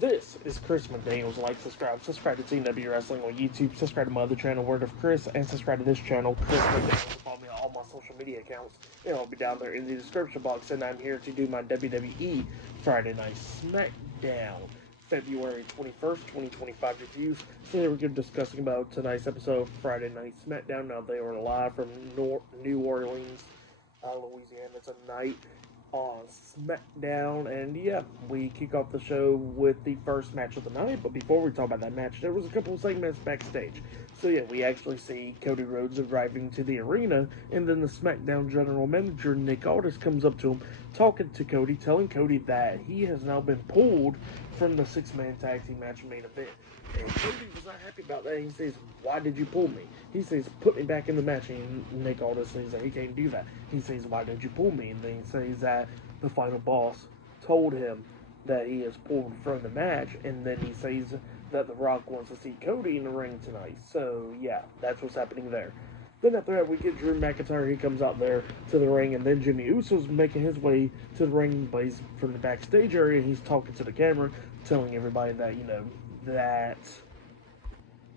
This is Chris McDaniels. Like, subscribe to Team W Wrestling on YouTube, subscribe to my other channel, Word of Chris, and subscribe to this channel, Chris McDaniels. Follow me on all my social media accounts. It'll be down there in the description box. And I'm here to do my WWE Friday Night SmackDown, February 21st, 2025 reviews. So here we're going to be discussing about tonight's episode of Friday Night SmackDown. Now they are live from New Orleans, Louisiana tonight on SmackDown, and yeah, we kick off the show with the first match of the night. But before we talk about that match, there was a couple of segments backstage. So yeah, we actually see Cody Rhodes arriving to the arena, and then the SmackDown general manager Nick Aldis comes up to him, talking to Cody, telling Cody that he has now been pulled from the six-man tag team match main event. And Cody was not happy about that. He says, "Why did you pull me?" He says, "Put me back in the match." And Nick Aldis says that he can't do that. He says, "Why did you pull me?" And then he says that the final boss told him that he is pulled from the match. And then he says that The Rock wants to see Cody in the ring tonight. So yeah, that's what's happening there. Then after that, we get Drew McIntyre. He comes out there to the ring, and then Jimmy Uso's making his way to the ring, but he's from the backstage area. He's talking to the camera, telling everybody that,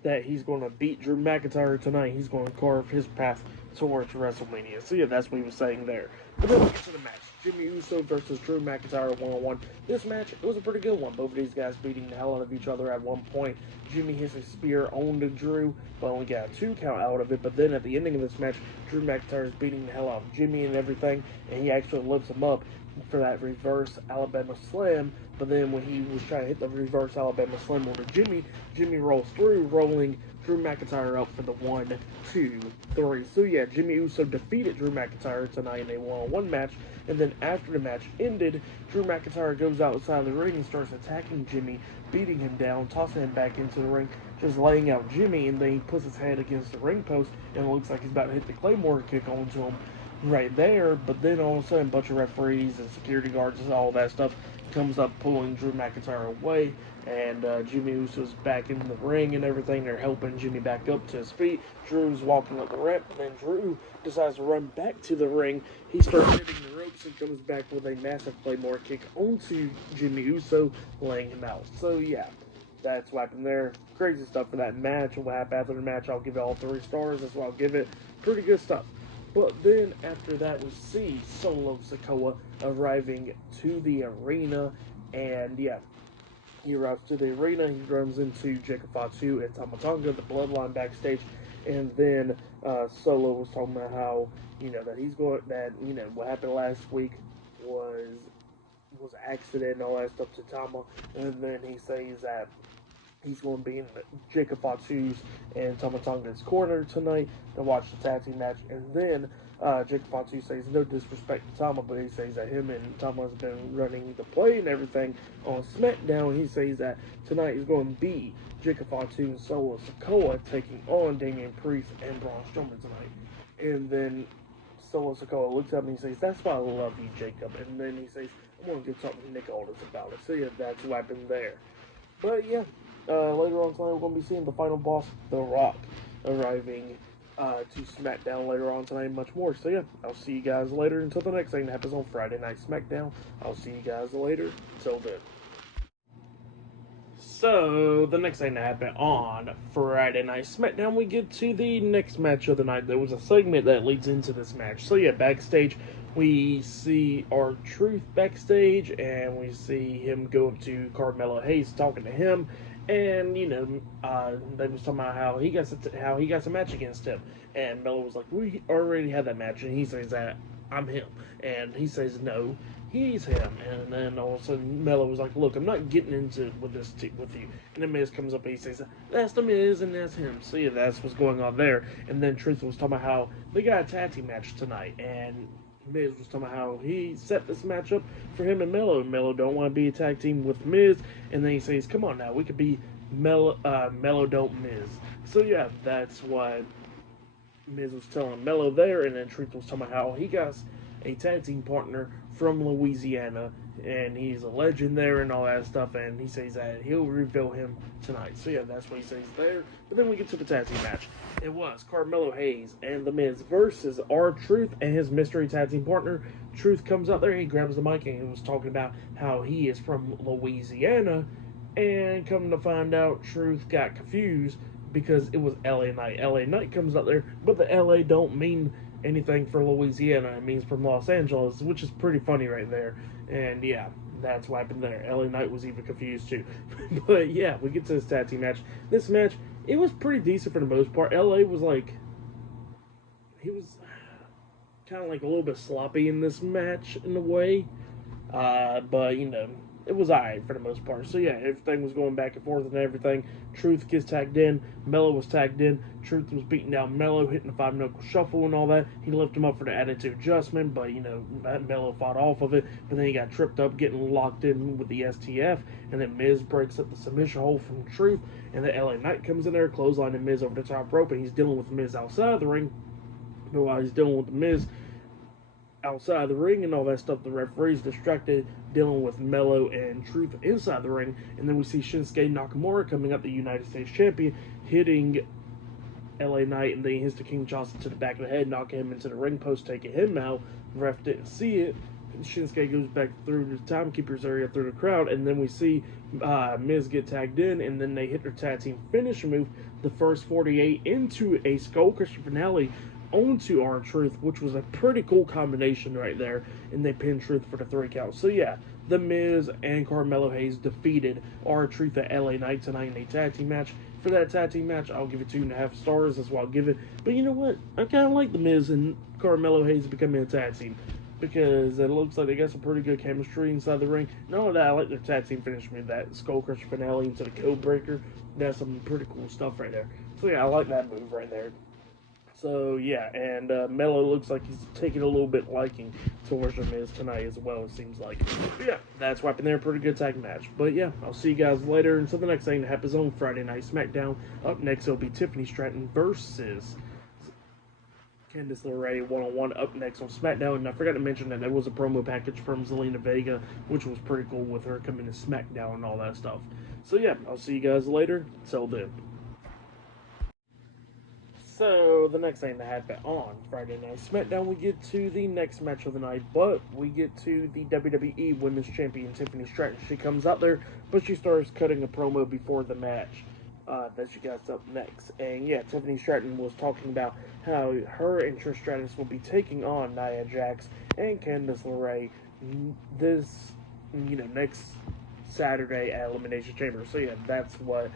that he's going to beat Drew McIntyre tonight. He's going to carve his path towards WrestleMania. So yeah, that's what he was saying there. But then we get to the match. Jimmy Uso versus Drew McIntyre one-on-one. This match, it was a pretty good one. Both of these guys beating the hell out of each other at one point. Jimmy hits a spear onto Drew, but only got a 2 count out of it. But then at the ending of this match, Drew McIntyre is beating the hell out of Jimmy and everything, and he actually lifts him up for that reverse Alabama Slam. But then when he was trying to hit the reverse Alabama Slam over Jimmy, Jimmy rolls through, rolling Drew McIntyre up for the 1, 2, 3. So yeah, Jimmy Uso defeated Drew McIntyre tonight in a one-on-one match. And then after the match ended, Drew McIntyre goes outside the ring and starts attacking Jimmy, beating him down, tossing him back into the ring, just laying out Jimmy. And then he puts his head against the ring post, and it looks like he's about to hit the Claymore kick onto him right there. But then all of a sudden, a bunch of referees and security guards and all that stuff comes up, pulling Drew McIntyre away, and Jimmy Uso's back in the ring and everything. They're helping Jimmy back up to his feet. Drew's walking up the ramp, and then Drew decides to run back to the ring. He starts hitting the ropes and comes back with a massive Claymore kick onto Jimmy Uso, laying him out. So yeah, that's what happened there. Crazy stuff for that match. And what happened after the match, I'll give it all 3 stars. That's why I'll give it. Pretty good stuff. But then after that, we see Solo Sikoa arriving to the arena, and yeah, he arrives to the arena. He runs into Jacob Fatu and Tama Tonga, the Bloodline, backstage, and then Solo was talking about how that he's going, that what happened last week was an accident and all that stuff to Tama, and then he says that he's going to be in Jacob Fatu's and Tama Tonga's corner tonight to watch the tag team match. And then Jacob Fatu says, no disrespect to Tama, but he says that him and Tama has been running the play and everything on SmackDown. He says that tonight is going to be Jacob Fatu and Solo Sikoa taking on Damian Priest and Braun Strowman tonight. And then Solo Sikoa looks up and he says, "That's why I love you, Jacob." And then he says, "I'm going to go talk to Nick Aldis about it." So yeah, that's what happened there. But yeah, later on tonight, we're going to be seeing the final boss, The Rock, arriving to SmackDown later on tonight, and much more. So yeah, I'll see you guys later. Until the next thing that happens on Friday Night SmackDown, I'll see you guys later. Till then. So, the next thing that happened on Friday Night SmackDown, we get to the next match of the night. There was a segment that leads into this match. So yeah, backstage, we see R-Truth backstage, and we see him go up to Carmelo Hayes, talking to him, and they was talking about how he got a match against him, and Melo was like, "We already had that match," and he says that, "I'm him," and he says, "No, he's him." And then all of a sudden Melo was like, "Look, I'm not getting into with this with you." And then Miz comes up and he says, "That's the Miz and that's him." So yeah, that's what's going on there. And then Truth was talking about how they got a tag team match tonight, and Miz was talking about how he set this match up for him and Melo. Melo don't want to be a tag team with Miz, and then he says, "Come on now, we could be Melo don't Miz." So yeah, that's what Miz was telling Melo there. And then Truth was talking about how he got a tag team partner from Louisiana, and he's a legend there and all that stuff, and he says that he'll reveal him tonight. So yeah, that's what he says there. But then we get to the tag team match. It was Carmelo Hayes and The Miz versus R-Truth and his mystery tag team partner. Truth comes out there, he grabs the mic, and he was talking about how he is from Louisiana, And come to find out, Truth got confused because it was LA Knight. LA Knight comes out there, but the LA don't mean anything for Louisiana. It means from Los Angeles, which is pretty funny right there. And yeah, that's what happened there. LA Knight was even confused too. But yeah, we get to this tag team match. This match, it was pretty decent for the most part. LA was like, he was kind of like a little bit sloppy in this match in a way. But you know, it was alright for the most part. So yeah, everything was going back and forth and everything. Truth gets tagged in. Mello was tagged in. Truth was beating down Mello, hitting the 5-knuckle shuffle and all that. He lifted him up for the attitude adjustment, but you know, Mello fought off of it. But then he got tripped up, getting locked in with the STF. And then Miz breaks up the submission hold from Truth. And then LA Knight comes in there, clotheslining Miz over the top rope, and he's dealing with Miz outside of the ring. But while he's dealing with the Miz outside the ring and all that stuff, the referee's distracted dealing with Mello and Truth inside the ring. And then we see Shinsuke Nakamura coming up, the United States champion, hitting LA Knight, and then he hits the King Johnson to the back of the head, knocking him into the ring post, taking him out. The ref didn't see it. Shinsuke goes back through the timekeeper's area through the crowd, and then we see Miz get tagged in, and then they hit their tag team finish move, the first 48, into a Skull Crusher finale onto R-Truth, which was a pretty cool combination right there, and they pinned Truth for the 3 count. So yeah, The Miz and Carmelo Hayes defeated R-Truth at LA Knight tonight in a tag team match. For that tag team match, I'll give it 2.5 stars. That's what I'll give it. But you know what? I kind of like The Miz and Carmelo Hayes becoming a tag team, because it looks like they got some pretty good chemistry inside the ring. Not only that, I like their tag team finish with that Skull Crusher finale into the Code Breaker. That's some pretty cool stuff right there. So yeah, I like that move right there. So yeah, and Mello looks like he's taking a little bit liking towards The Miz tonight as well, it seems like. But yeah, that's wiping there. Pretty good tag match. But yeah, I'll see you guys later. Until the next thing that happens on Friday Night SmackDown. Up next, it'll be Tiffany Stratton versus Candice LeRae one-on-one up next on SmackDown. And I forgot to mention that there was a promo package from Zelina Vega, which was pretty cool with her coming to SmackDown and all that stuff. So yeah, I'll see you guys later. Till then. So, the next thing that happened on Friday Night SmackDown, we get to the next match of the night, but we get to the WWE Women's Champion, Tiffany Stratton. She comes out there, but she starts cutting a promo before the match that she got up next. And yeah, Tiffany Stratton was talking about how her and Trish Stratus will be taking on Nia Jax and Candice LeRae this, next Saturday at Elimination Chamber. So yeah, that's what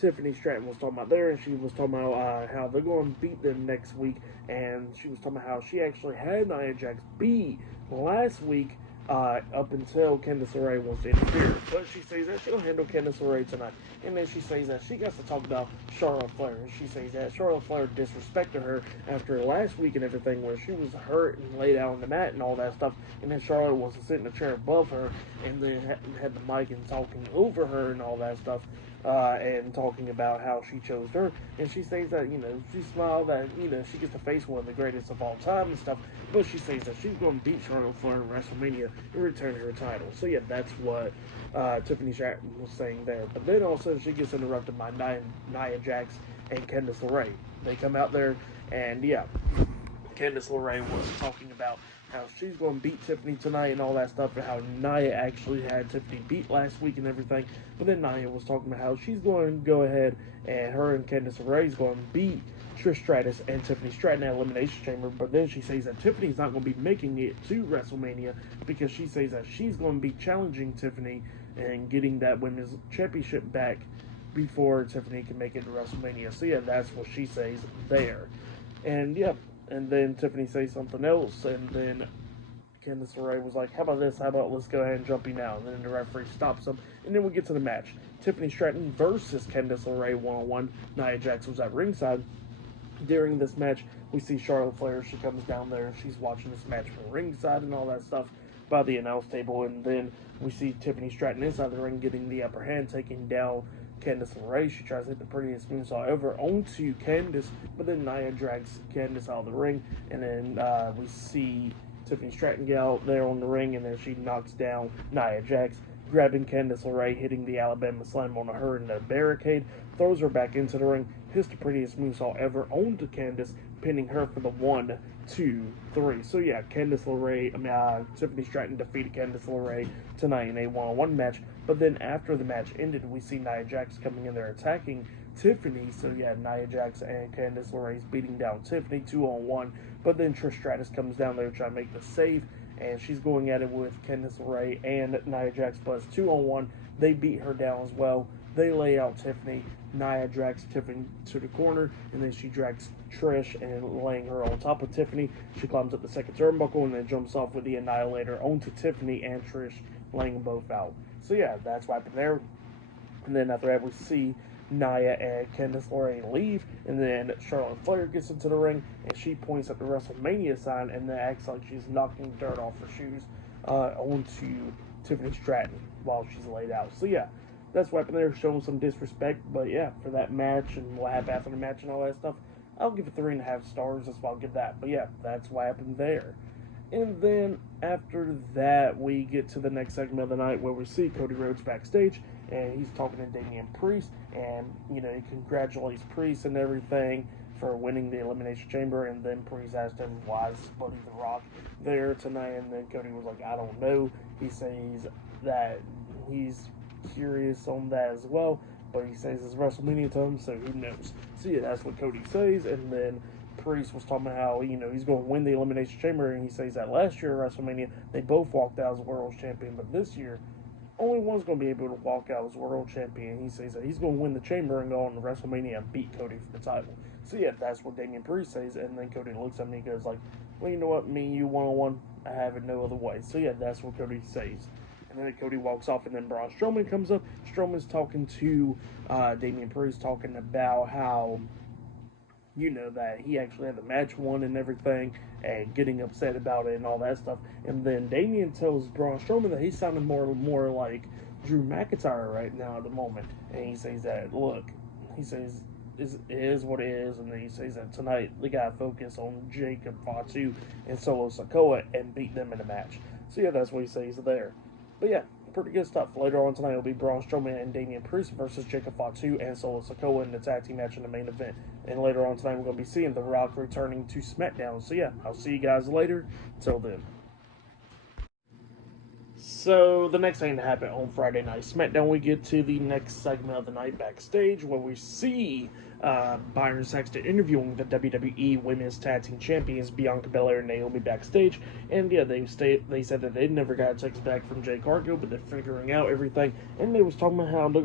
Tiffany Stratton was talking about there, and she was talking about how they're going to beat them next week, and she was talking about how she actually had Nia Jax beat last week up until Candice LeRae wants to interfere. But she says that she'll handle Candice LeRae tonight, and then she says that she got to talk about Charlotte Flair, and she says that Charlotte Flair disrespected her after last week and everything, where she was hurt and laid out on the mat and all that stuff, and then Charlotte was to sit in a chair above her, and then had the mic and talking over her and all that stuff. And talking about how she chose her, and she says that, she smiled that, she gets to face one of the greatest of all time and stuff, but she says that she's going to beat Charlotte Flair in WrestleMania and return her title. So yeah, that's what Tiffany Stratton was saying there. But then all of a sudden she gets interrupted by Nia Jax and Candice LeRae. They come out there, and yeah, Candice LeRae was talking about how she's going to beat Tiffany tonight and all that stuff, and how Nia actually had Tiffany beat last week and everything. But then Nia was talking about how she's going to go ahead and her and Candice LeRae is going to beat Trish Stratus and Tiffany Stratton at Elimination Chamber. But then she says that Tiffany's not going to be making it to WrestleMania, because she says that she's going to be challenging Tiffany and getting that Women's Championship back before Tiffany can make it to WrestleMania. So yeah, that's what she says there. And yeah, and then Tiffany says something else, and then Candice LeRae was like, how about this? How about let's go ahead and jump you now? And then the referee stops them, and then we get to the match. Tiffany Stratton versus Candice LeRae one-on-one. Nia Jax was at ringside. During this match, we see Charlotte Flair. She comes down there, and she's watching this match from ringside and all that stuff by the announce table. And then we see Tiffany Stratton inside the ring getting the upper hand, taking down Candice LeRae. She tries to hit the prettiest moonsault ever onto Candice, but then Nia drags Candice out of the ring, and then we see Tiffany Stratton get out there on the ring, and then she knocks down Nia Jax, grabbing Candice LeRae, hitting the Alabama Slam on her in the barricade, throws her back into the ring, hits the prettiest moonsault ever onto Candice, pinning her for the 1, 2, 3. So yeah, Tiffany Stratton defeated Candice LeRae tonight in a one-on-one match. But then after the match ended, we see Nia Jax coming in there attacking Tiffany. So yeah, Nia Jax and Candice LeRae's beating down Tiffany 2-on-1. But then Trish Stratus comes down there trying to make the save, and she's going at it with Candice LeRae and Nia Jax, but 2-on-1. They beat her down as well. They lay out Tiffany. Nia drags Tiffany to the corner, and then she drags Trish and laying her on top of Tiffany. She climbs up the second turnbuckle and then jumps off with the Annihilator onto Tiffany and Trish, laying them both out. So yeah, that's what happened there. And then after that, we see Nia and Candice LeRae leave, and then Charlotte Flair gets into the ring, and she points at the WrestleMania sign and then acts like she's knocking dirt off her shoes onto Tiffany Stratton while she's laid out. So yeah, that's what happened there, showing some disrespect. But yeah, for that match and what happened after the match and all that stuff, I'll give it 3.5 stars. That's what I'll give that. But yeah, that's what happened there. And then after that, we get to the next segment of the night where we see Cody Rhodes backstage, and he's talking to Damian Priest, and he congratulates Priest and everything for winning the Elimination Chamber. And then Priest asked him, why is Buddy the Rock there tonight? And then Cody was like, I don't know. He says that he's curious on that as well, but he says it's WrestleMania time, so who knows. So yeah, that's what Cody says. And then Priest was talking about how he's going to win the Elimination Chamber, and he says that last year at WrestleMania they both walked out as world champion, but this year only one's going to be able to walk out as world champion. He says that he's going to win the Chamber and go on to WrestleMania and beat Cody for the title. So yeah, that's what Damian Priest says. And then Cody looks at me and goes like, well, you know what, me and you one-on-one, I have it no other way. So yeah, that's what Cody says. And then Cody walks off, and then Braun Strowman comes up. Strowman's talking to Damian Priest, talking about how, that he actually had the match won and everything, and getting upset about it and all that stuff. And then Damian tells Braun Strowman that he's sounding more like Drew McIntyre right now at the moment. And he says that, look, he says, it is what it is. And then he says that tonight they got to focus on Jacob Fatu and Solo Sikoa and beat them in a match. So yeah, that's what he says there. But yeah, pretty good stuff. Later on tonight, it'll be Braun Strowman and Damian Priest versus Jacob Fatu and Solo Sikoa in the tag team match in the main event. And later on tonight, we're going to be seeing The Rock returning to SmackDown. So yeah, I'll see you guys later. Till then. So the next thing to happen on Friday Night SmackDown, we get to the next segment of the night backstage, where we see Byron Saxton interviewing the WWE Women's Tag Team Champions Bianca Belair and Naomi backstage. And yeah, they said that they never got a text back from Jay Cargill, but they're figuring out everything. And they was talking about how they're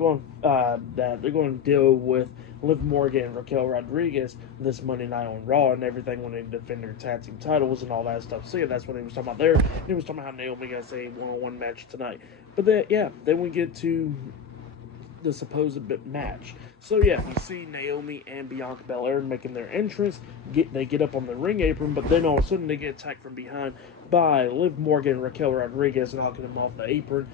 going to deal with Liv Morgan and Raquel Rodriguez this Monday night on Raw and everything when they defend their tag team titles and all that stuff. So yeah, that's what they was talking about there. And they was talking about how Naomi got a one-on-one match tonight. But then we get to the supposed match. So yeah, we see Naomi and Bianca Belair making their entrance. They get up on the ring apron, but then all of a sudden they get attacked from behind by Liv Morgan and Raquel Rodriguez, knocking them off the apron.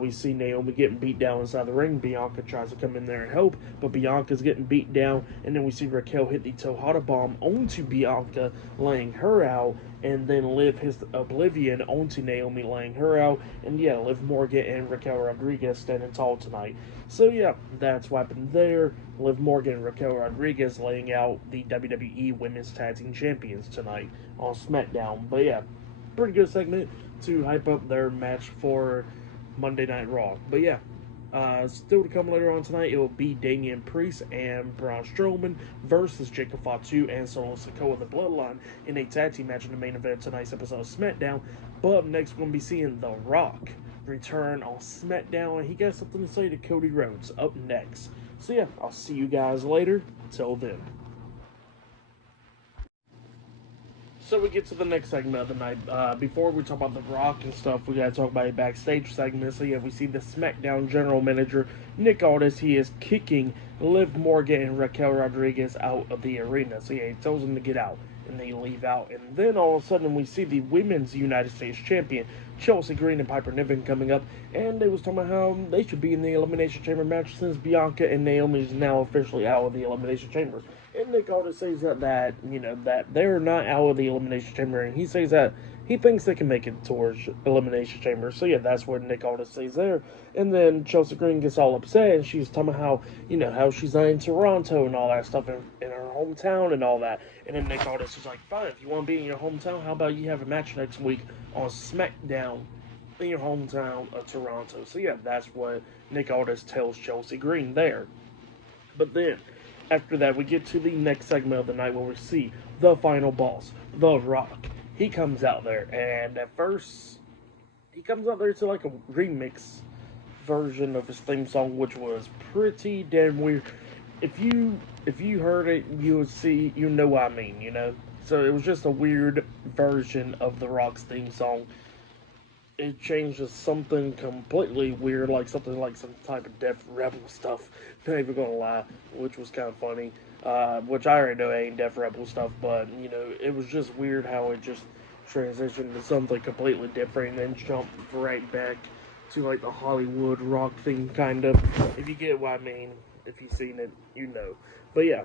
We see Naomi getting beat down inside the ring. Bianca tries to come in there and help, but Bianca's getting beat down. And then we see Raquel hit the Tohada bomb onto Bianca, laying her out. And then Liv hits Oblivion onto Naomi, laying her out. And yeah, Liv Morgan and Raquel Rodriguez standing tall tonight. So yeah, that's what happened there. Liv Morgan and Raquel Rodriguez laying out the WWE Women's Tag Team Champions tonight on SmackDown. But yeah, pretty good segment to hype up their match for Monday Night Raw. But yeah, still to come later on tonight, it will be Damian Priest and Braun Strowman versus Jacob Fatu and Solo Sikoa, the Bloodline, in a tag team match in the main event of tonight's episode of SmackDown. But up next, we're going to be seeing The Rock return on SmackDown, and he got something to say to Cody Rhodes up next. So yeah, I'll see you guys later. Till then. So we get to the next segment of the night. Before we talk about The Rock and stuff, we gotta talk about a backstage segment. So yeah, we see the SmackDown general manager, Nick Aldis. He is kicking Liv Morgan and Raquel Rodriguez out of the arena. So yeah, he tells them to get out, and they leave out. And then all of a sudden, we see the Women's United States Champion, Chelsea Green and Piper Niven, coming up. And they was talking about how they should be in the Elimination Chamber match since Bianca and Naomi is now officially out of the Elimination Chamber. And Nick Aldis says that they're not out of the Elimination Chamber, and he says that he thinks they can make it towards Elimination Chamber. So yeah, that's what Nick Aldis says there. And then Chelsea Green gets all upset, and she's talking about how she's not in Toronto and all that stuff in her hometown and all that. And then Nick Aldis is like, fine, if you want to be in your hometown, how about you have a match next week on SmackDown in your hometown of Toronto. So yeah, that's what Nick Aldis tells Chelsea Green there. But then, after that, we get to the next segment of the night where we see the final boss, The Rock. He comes out there, and at first, he comes out there to like a remix version of his theme song, which was pretty damn weird. If you heard it, you would see, you know what I mean, you know. So it was just a weird version of The Rock's theme song. It changed to something completely weird, like something like some type of Def Rebel stuff. Not even gonna lie, which was kind of funny. Which I already know ain't Def Rebel stuff, but you know, it was just weird how it just transitioned to something completely different and then jumped right back to like the Hollywood rock thing, kind of. If you get what I mean, if you've seen it, you know. But yeah,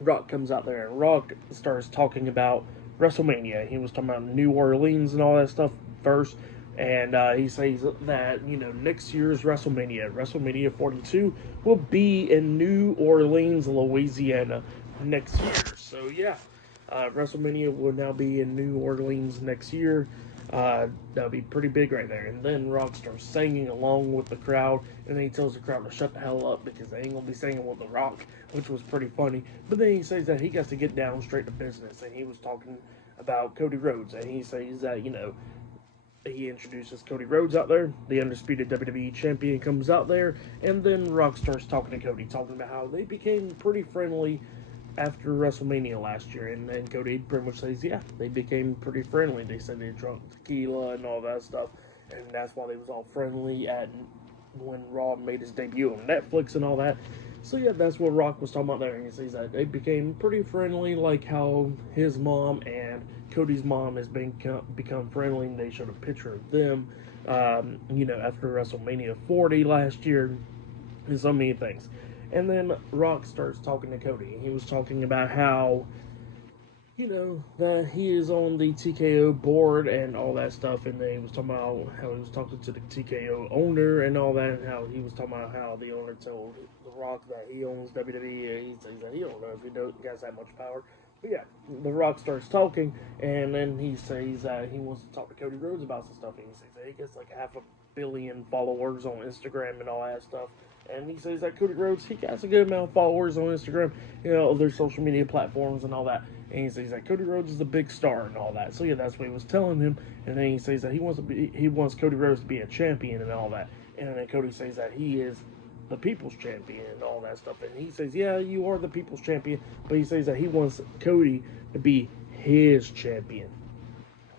Rock comes out there and Rock starts talking about WrestleMania. He was talking about New Orleans and all that stuff first. And he says that, you know, next year's WrestleMania 42, will be in New Orleans, Louisiana next year. So, yeah, WrestleMania will now be in New Orleans next year. That'll be pretty big right there. And then Rock starts singing along with the crowd, and then he tells the crowd to shut the hell up because they ain't gonna be singing with the Rock, which was pretty funny. But then he says that he got to get down straight to business, and he was talking about Cody Rhodes, and he says that, you know, he introduces Cody Rhodes out there. The undisputed WWE champion comes out there, and then Rock starts talking to Cody, talking about how they became pretty friendly after WrestleMania last year. And then Cody pretty much says, yeah, they became pretty friendly. They said they drunk tequila and all that stuff, and that's why they was all friendly at when Raw made his debut on Netflix and all that. So yeah, that's what Rock was talking about there, and he says that they became pretty friendly, like how his mom and Cody's mom has become friendly, and they showed a picture of them, you know, after WrestleMania 40 last year, and so many things. And then Rock starts talking to Cody. He was talking about how, you know, that he is on the TKO board and all that stuff, and then he was talking about how he was talking to the TKO owner and all that, and how he was talking about how the owner told The Rock that he owns WWE. He says that he don't know if he has that much power. But yeah, The Rock starts talking, and then he says that he wants to talk to Cody Rhodes about some stuff, and he says that he gets like 500 million followers on Instagram and all that stuff. And he says that Cody Rhodes, he got a good amount of followers on Instagram, you know, other social media platforms and all that. And he says that Cody Rhodes is a big star and all that. So yeah, that's what he was telling him. And then he says that he wants Cody Rhodes to be a champion and all that. And then Cody says that he is the people's champion and all that stuff. And he says, yeah, you are the people's champion. But he says that he wants Cody to be his champion.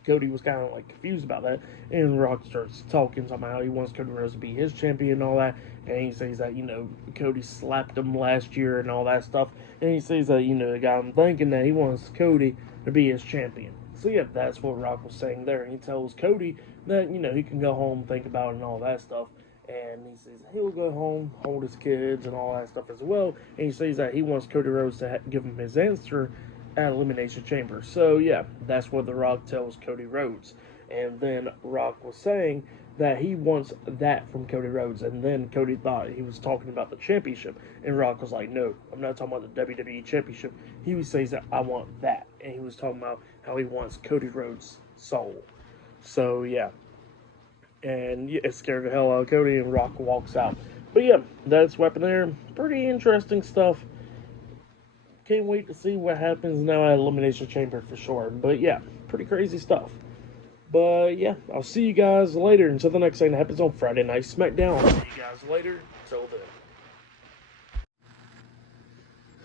Cody was kind of like confused about that, and Rock starts talking about how he wants Cody Rhodes to be his champion and all that, and he says that, you know, Cody slapped him last year and all that stuff, and he says that, you know, it got him thinking that he wants Cody to be his champion. So yeah, that's what Rock was saying there, and he tells Cody that, you know, he can go home, think about it and all that stuff, and he says he'll go home, hold his kids and all that stuff as well, and he says that he wants Cody Rhodes to give him his answer at Elimination Chamber. So yeah, that's what The Rock tells Cody Rhodes. And then Rock was saying that he wants that from Cody Rhodes, and then Cody thought he was talking about the championship, and Rock was like, no, I'm not talking about the WWE championship. He says that I want that, and he was talking about how he wants Cody Rhodes' soul. So yeah, and yeah, it scared the hell out of Cody, and Rock walks out. But yeah, that's Weapon there. Pretty interesting stuff. Can't wait to see what happens now at Elimination Chamber for sure. But yeah, pretty crazy stuff. But yeah, I'll see you guys later until the next thing that happens on Friday Night SmackDown. See you guys later. Until then.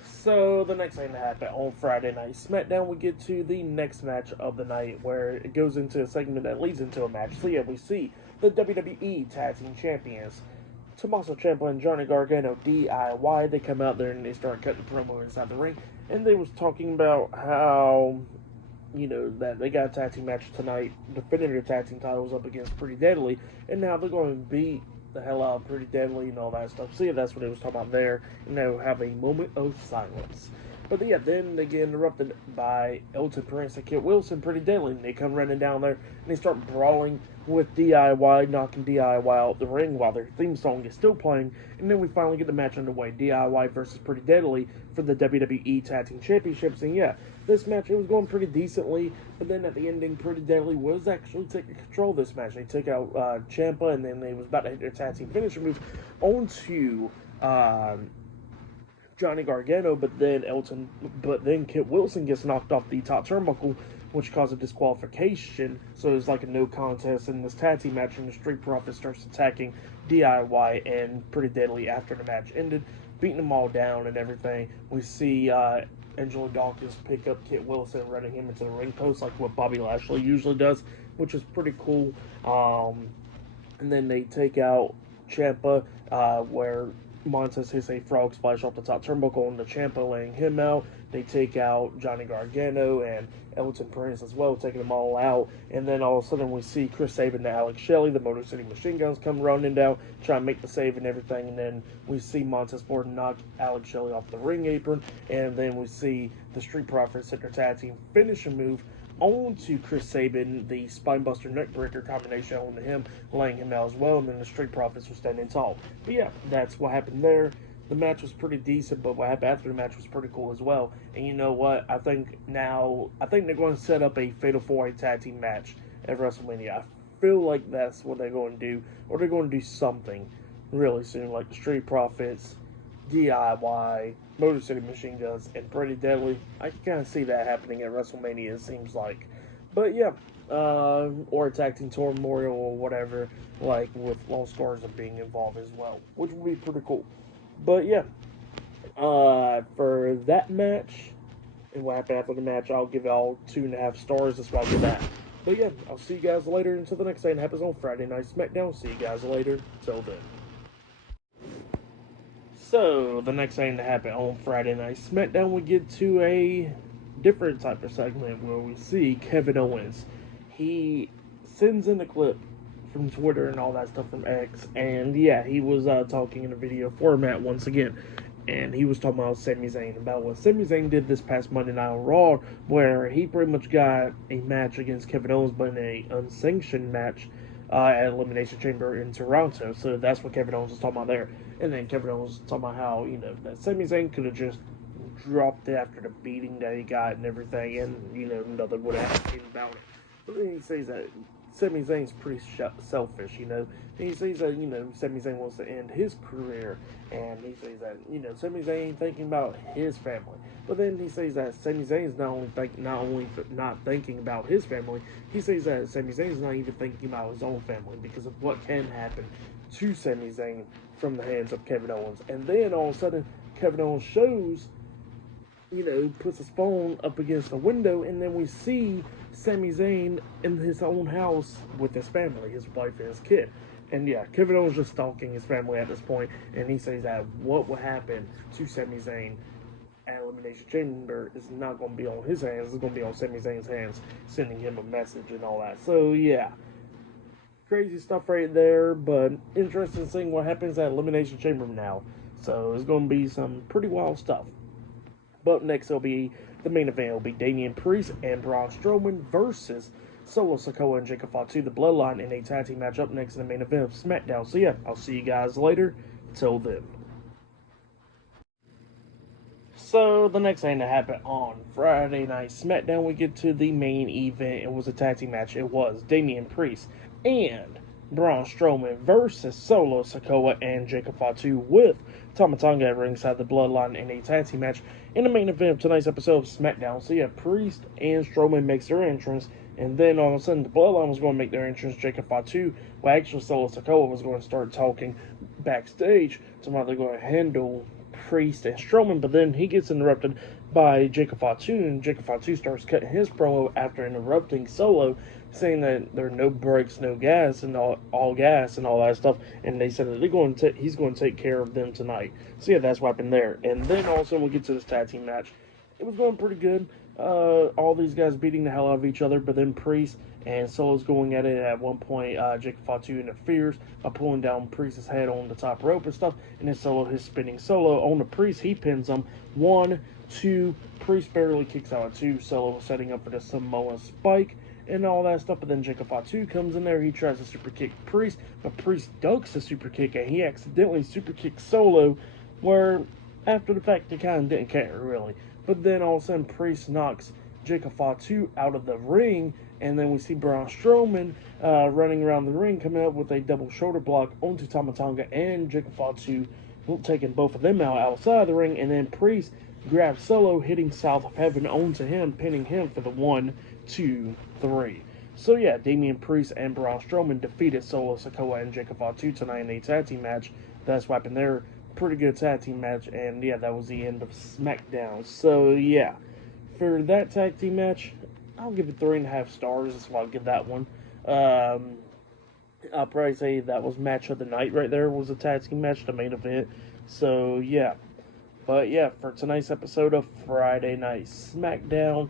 So the next thing that happened on Friday Night SmackDown, we get to the next match of the night, where it goes into a segment that leads into a match. So yeah, we see the WWE Tag Team Champions, Tommaso Ciampa and Johnny Gargano, DIY. They come out there and they start cutting promo inside the ring, and they was talking about how, you know, that they got a tag team match tonight, defending their tag team titles up against Pretty Deadly, and now they're going to beat the hell out of Pretty Deadly and all that stuff. So yeah, that's what it was talking about there. And they'll have a moment of silence. But yeah, then they get interrupted by Elton Prince and Kit Wilson, Pretty Deadly, and they come running down there and they start brawling with DIY, knocking DIY out the ring while their theme song is still playing. And then we finally get the match underway, DIY versus Pretty Deadly for the WWE Tag Team Championships. And yeah, this match, it was going pretty decently, but then at the ending, Pretty Deadly was actually taking control of this match. They took out Ciampa, and then they was about to hit their tag team finisher move onto Johnny Gargano, but then Kit Wilson gets knocked off the top turnbuckle, which caused a disqualification. So it was like a no contest in this tag team match, and the Street Profits starts attacking DIY and Pretty Deadly after the match ended, beating them all down and everything. We see Angelo Dawkins pick up Kit Wilson, running him into the ring post like what Bobby Lashley usually does, which is pretty cool. And then they take out Ciampa, where Montez hits a frog splash off the top turnbuckle on the Ciampa, laying him out. They take out Johnny Gargano and Elton Prince as well, taking them all out. And then all of a sudden we see Chris Sabin and Alex Shelley, the Motor City Machine Guns, come running down, try and make the save and everything. And then we see Montez Ford knock Alex Shelley off the ring apron. And then we see the Street Profits hit their tag team finishing move onto Chris Sabin, the Spinebuster Neckbreaker combination onto him, laying him out as well, and then the Street Profits were standing tall. But yeah, that's what happened there. The match was pretty decent, but what happened after the match was pretty cool as well. And you know what? I think they're going to set up a Fatal 4-Way tag team match at WrestleMania. I feel like that's what they're going to do, or they're going to do something really soon, like the Street Profits, DIY, Motor City Machine Guns, and Pretty Deadly. I can kind of see that happening at WrestleMania, it seems like. But yeah, or a tag team tour memorial or whatever, like with Lost Stars being involved as well, which would be pretty cool. But yeah, for that match and what happened after the match, I'll give it all 2.5 stars. That's why I give that. But yeah, I'll see you guys later until the next day. It happens on Friday Night SmackDown. See you guys later. Till then. So, the next thing to happen on Friday Night SmackDown, we get to a different type of segment where we see Kevin Owens. He sends in a clip from Twitter and all that stuff from X, and yeah, he was talking in a video format once again, and he was talking about Sami Zayn, about what Sami Zayn did this past Monday Night on Raw, where he pretty much got a match against Kevin Owens, but in a unsanctioned match at Elimination Chamber in Toronto. So that's what Kevin Owens was talking about there. And then Kevin Owens was talking about how, that Sami Zayn could have just dropped it after the beating that he got and everything, and, nothing would have happened about it. But then he says that Sami Zayn's pretty selfish, And he says that, Sami Zayn wants to end his career, and he says that, Sami Zayn ain't thinking about his family. But then he says that Sami Zayn's not only not thinking about his family, he says that Sami Zayn's not even thinking about his own family because of what can happen to Sami Zayn from the hands of Kevin Owens. And then all of a sudden, Kevin Owens shows, puts his phone up against the window, and then we see Sami Zayn in his own house with his family, his wife and his kid. And yeah, Kevin Owens just stalking his family at this point, and he says that what will happen to Sami Zayn at Elimination Chamber is not going to be on his hands, it's going to be on Sami Zayn's hands, sending him a message and all that. So yeah, crazy stuff right there, but interesting seeing what happens at Elimination Chamber now. So it's going to be some pretty wild stuff. But next it'll be the main event. It'll be Damian Priest and Braun Strowman versus Solo Sikoa and Jacob Fatu, the Bloodline, in a tag team match up next in the main event of SmackDown. So yeah, I'll see you guys later. Till then. So the next thing to happen on Friday Night SmackDown, we get to the main event. It was a tag team match. It was Damian Priest and Braun Strowman versus Solo Sikoa and Jacob Fatu with Tama Tonga at ringside, the Bloodline, in a tag team match in the main event of tonight's episode of SmackDown. So yeah, Priest and Strowman makes their entrance, and then all of a sudden the Bloodline was going to make their entrance. Jacob Fatu, well actually Solo Sikoa was going to start talking backstage to how they're going to handle Priest and Strowman, but then he gets interrupted by Jacob Fatu, and Jacob Fatu starts cutting his promo after interrupting Solo, saying that there are no brakes, no gas, and all gas and all that stuff, and they said that he's going to take care of them tonight. So yeah, that's what happened there. And then also we get to this tag team match. It was going pretty good. all these guys beating the hell out of each other, but then Priest and Solo's going at it. At one point, Jacob Fatu interferes by pulling down Priest's head on the top rope and stuff, and then Solo his spinning Solo on the Priest. He pins him. 1, 2. Priest barely kicks out at 2. Solo setting up for the Samoa Spike and all that stuff, but then Jacob Fatu comes in there. He tries to super kick Priest, but Priest ducks the super kick, and he accidentally super kicks Solo, where after the fact he kind of didn't care, really. But then all of a sudden, Priest knocks Jacob Fatu out of the ring, and then we see Braun Strowman running around the ring, coming up with a double shoulder block onto Tama Tonga and Jacob Fatu, taking both of them out outside the ring, and then Priest grabs Solo, hitting South of Heaven onto him, pinning him for the 1, 2, 3. So yeah, Damian Priest and Braun Strowman defeated Solo Sikoa and Jacob Fatu tonight in a tag team match. That's what happened there. Pretty good tag team match, and yeah, that was the end of SmackDown. So yeah, for that tag team match, I'll give it 3.5 stars. That's why I'll give that one. I'll probably say that was match of the night right there. Was a tag team match, the main event. So yeah, but yeah, for tonight's episode of Friday Night SmackDown,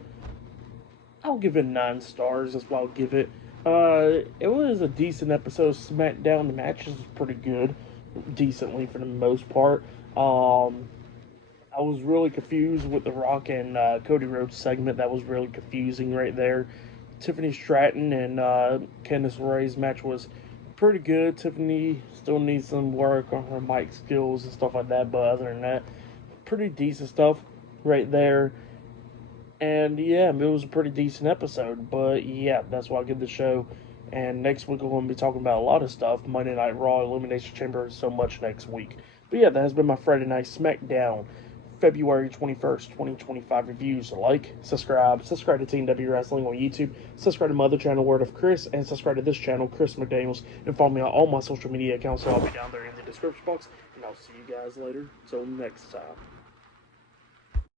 I'll give it 9 stars. That's why I'll give it. It was a decent episode of SmackDown. The matches was pretty good, decently for the most part. I was really confused with the Rock and Cody Rhodes segment. That was really confusing right there. Tiffany Stratton and Candice LeRae's match was pretty good. Tiffany still needs some work on her mic skills and stuff like that, but other than that, pretty decent stuff right there. And yeah, it was a pretty decent episode. But yeah, that's why I give the show. And next week we're going to be talking about a lot of stuff. Monday Night Raw, Elimination Chamber, so much next week. But yeah, that has been my Friday Night SmackDown, February 21st, 2025 reviews. Like, subscribe to Team W Wrestling on YouTube, subscribe to my other channel, Word of Chris, and subscribe to this channel, Chris McDaniels, and follow me on all my social media accounts, so I'll be down there in the description box. And I'll see you guys later. Till next time.